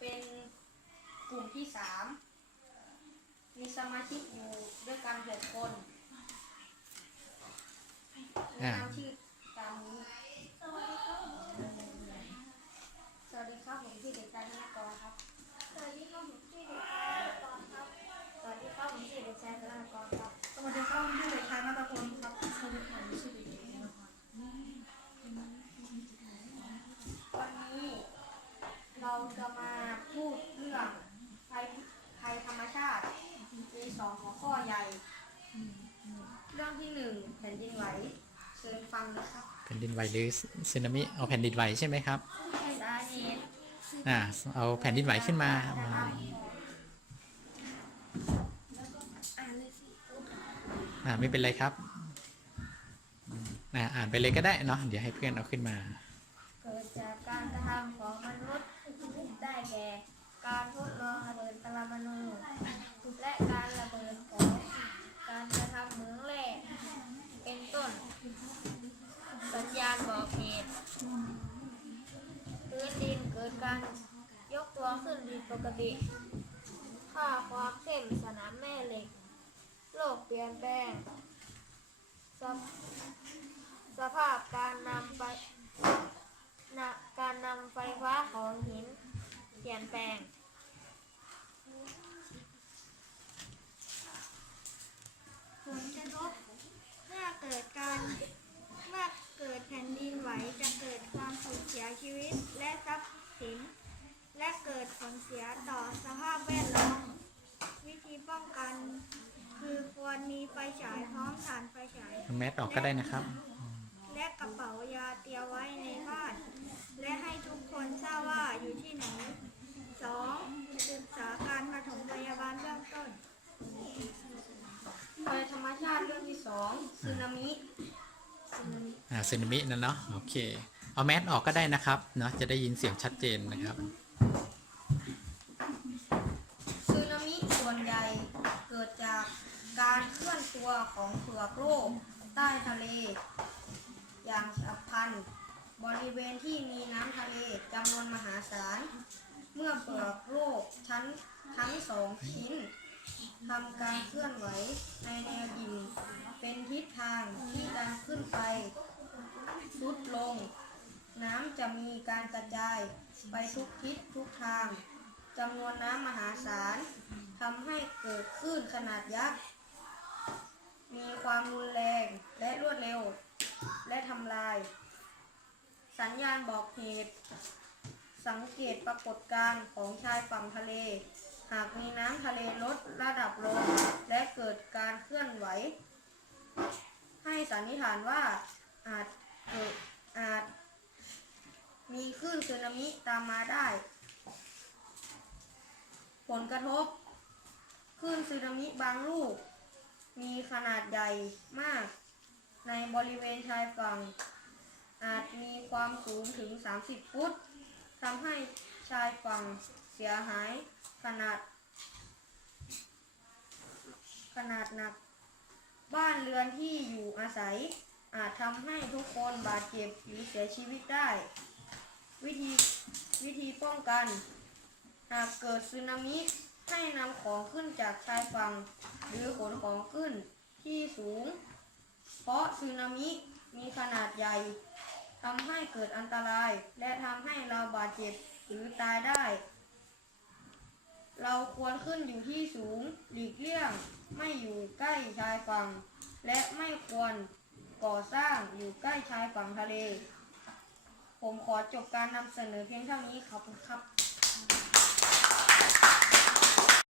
วกผมเป็นกลุ่มที่สามมีสมาชิกอยู่ด้วยกันหกคนแนะนำชื่อตามนี้ สวัสดีครับผมชื่อเด็กชายธนกรครับ สวัสดีครับผมชื่อเด็กชายธนกรครับ สวัสดีครับผมชื่อเด็กชายธนกรครับ สวัสดีครับผมชื่อเด็กชายนัทพลครับสวัสดีครับผมชื่อเด็กหญิงนะครับ วันนี้เราจะมาพูดเรื่องภัยภัยธรรมชาติมีสอง หัวข้อใหญ่ เรื่องที่หนึ่งแผ่นดินไหวเชิญฟังเลยครับแผ่นดินไหวหรือสึนามิเอาแผ่นดินไหวใช่ไหมครับสาเหตุอ่าเอาแผ่นดินไหวขึ้นมานะครับอ่าไม่เป็นไรครับอ่าอ่านไปเลยก็ได้เนาะเดี๋ยวให้เพื่อนเอาขึ้นมาเกิดจากการกระทำของมนุษย์ได้แก่การทดลองระเบิดปรมาณูและการระเบิดของ การกระทำเหมืองแร่เป็นต้น สัญญาณบอกเหตุพื้นดินเกิดการยกตัวขึ้นผิดปกติค่าความเข้มสนามแม่เหล็ก โลกเปลี่ยนแปลง สภสภาพการนำไปนะการนำไฟฟ้าของหินเปลี่ยนแปลง ผลกระทบเมื่อเกิดการเมื่อเกิดแผ่นดินไหวจะเกิดความสูญเสียชีวิตและทรัพย์สิน และเกิดผลเสียต่อสภาพแวดล้อม วิธีป้องกัน คือควรมีไฟฉายพร้อมถ่านไฟฉาย แมสออกก็ได้นะครับ และกระเป๋ายาเตรียมไว้ในบ้าน และให้ทุกคนทราบว่าอยู่ที่ไหน 2. ศึกษาการปฐมพยาบาลเบื้องต้นภัยธรรมชาติเรื่องที่สองสึนามิสึนามิอ่าสึนามินั่นเนาะโอเค เอาแมสออกก็ได้นะครับเนาะจะได้ยินเสียงชัดเจนนะครับ สึนามิส่วนใหญ่เกิดจากการเคลื่อนตัวของเปลือกโลก ใต้ทะเล อย่างฉับพลัน บริเวณที่มีน้ำทะเลจำนวนมหาศาล เมื่อเปลือกโลกชั้นทั้งสองชิ้นทำการเคลื่อนไหวในแนวดิ่งเป็นทิศทางที่ดันขึ้นไปสุดลง น้ำจะมีการกระจายไปทุกทิศทุกทางจำนวนน้ำมหาศาลทำให้เกิดคลื่นขนาดยักษ์ มีความรุนแรงและรวดเร็ว และทำลาย สัญญาณบอกเหตุ สังเกตปรากฏการณ์ของชายฝั่งทะเล หากมีน้ำทะเลลดระดับลง และเกิดการเคลื่อนไหว ให้สันนิษฐานว่าอาจเกิดอาจมีคลื่นสึนามิตามมาได้ ผลกระทบคลื่นสึนามิบางลูก มีขนาดใหญ่มาก ในบริเวณชายฝั่ง อาจมีความสูงถึง 30 ฟุตทำให้ชายฝั่งเสียหายขนาด ขนาดหนัก บ้านเรือนที่อยู่อาศัย อาจทำให้ทุกคนบาดเจ็บหรือเสียชีวิตได้ วิธีวิธีป้องกัน หากเกิดสึนามิให้นำของขึ้นจากชายฝั่ง หรือขนของขึ้นที่สูง เพราะสึนามิมีขนาดใหญ่ ทำให้เกิดอันตราย และทำให้เราบาดเจ็บหรือตายได้ เราควรขึ้นอยู่ที่สูง หลีกเลี่ยง ไม่อยู่ใกล้ชายฝั่ง และไม่ควรก่อสร้างอยู่ใกล้ชายฝั่งทะเล ผมขอจบการนำเสนอเพียงเท่านี้ขอบคุณครับ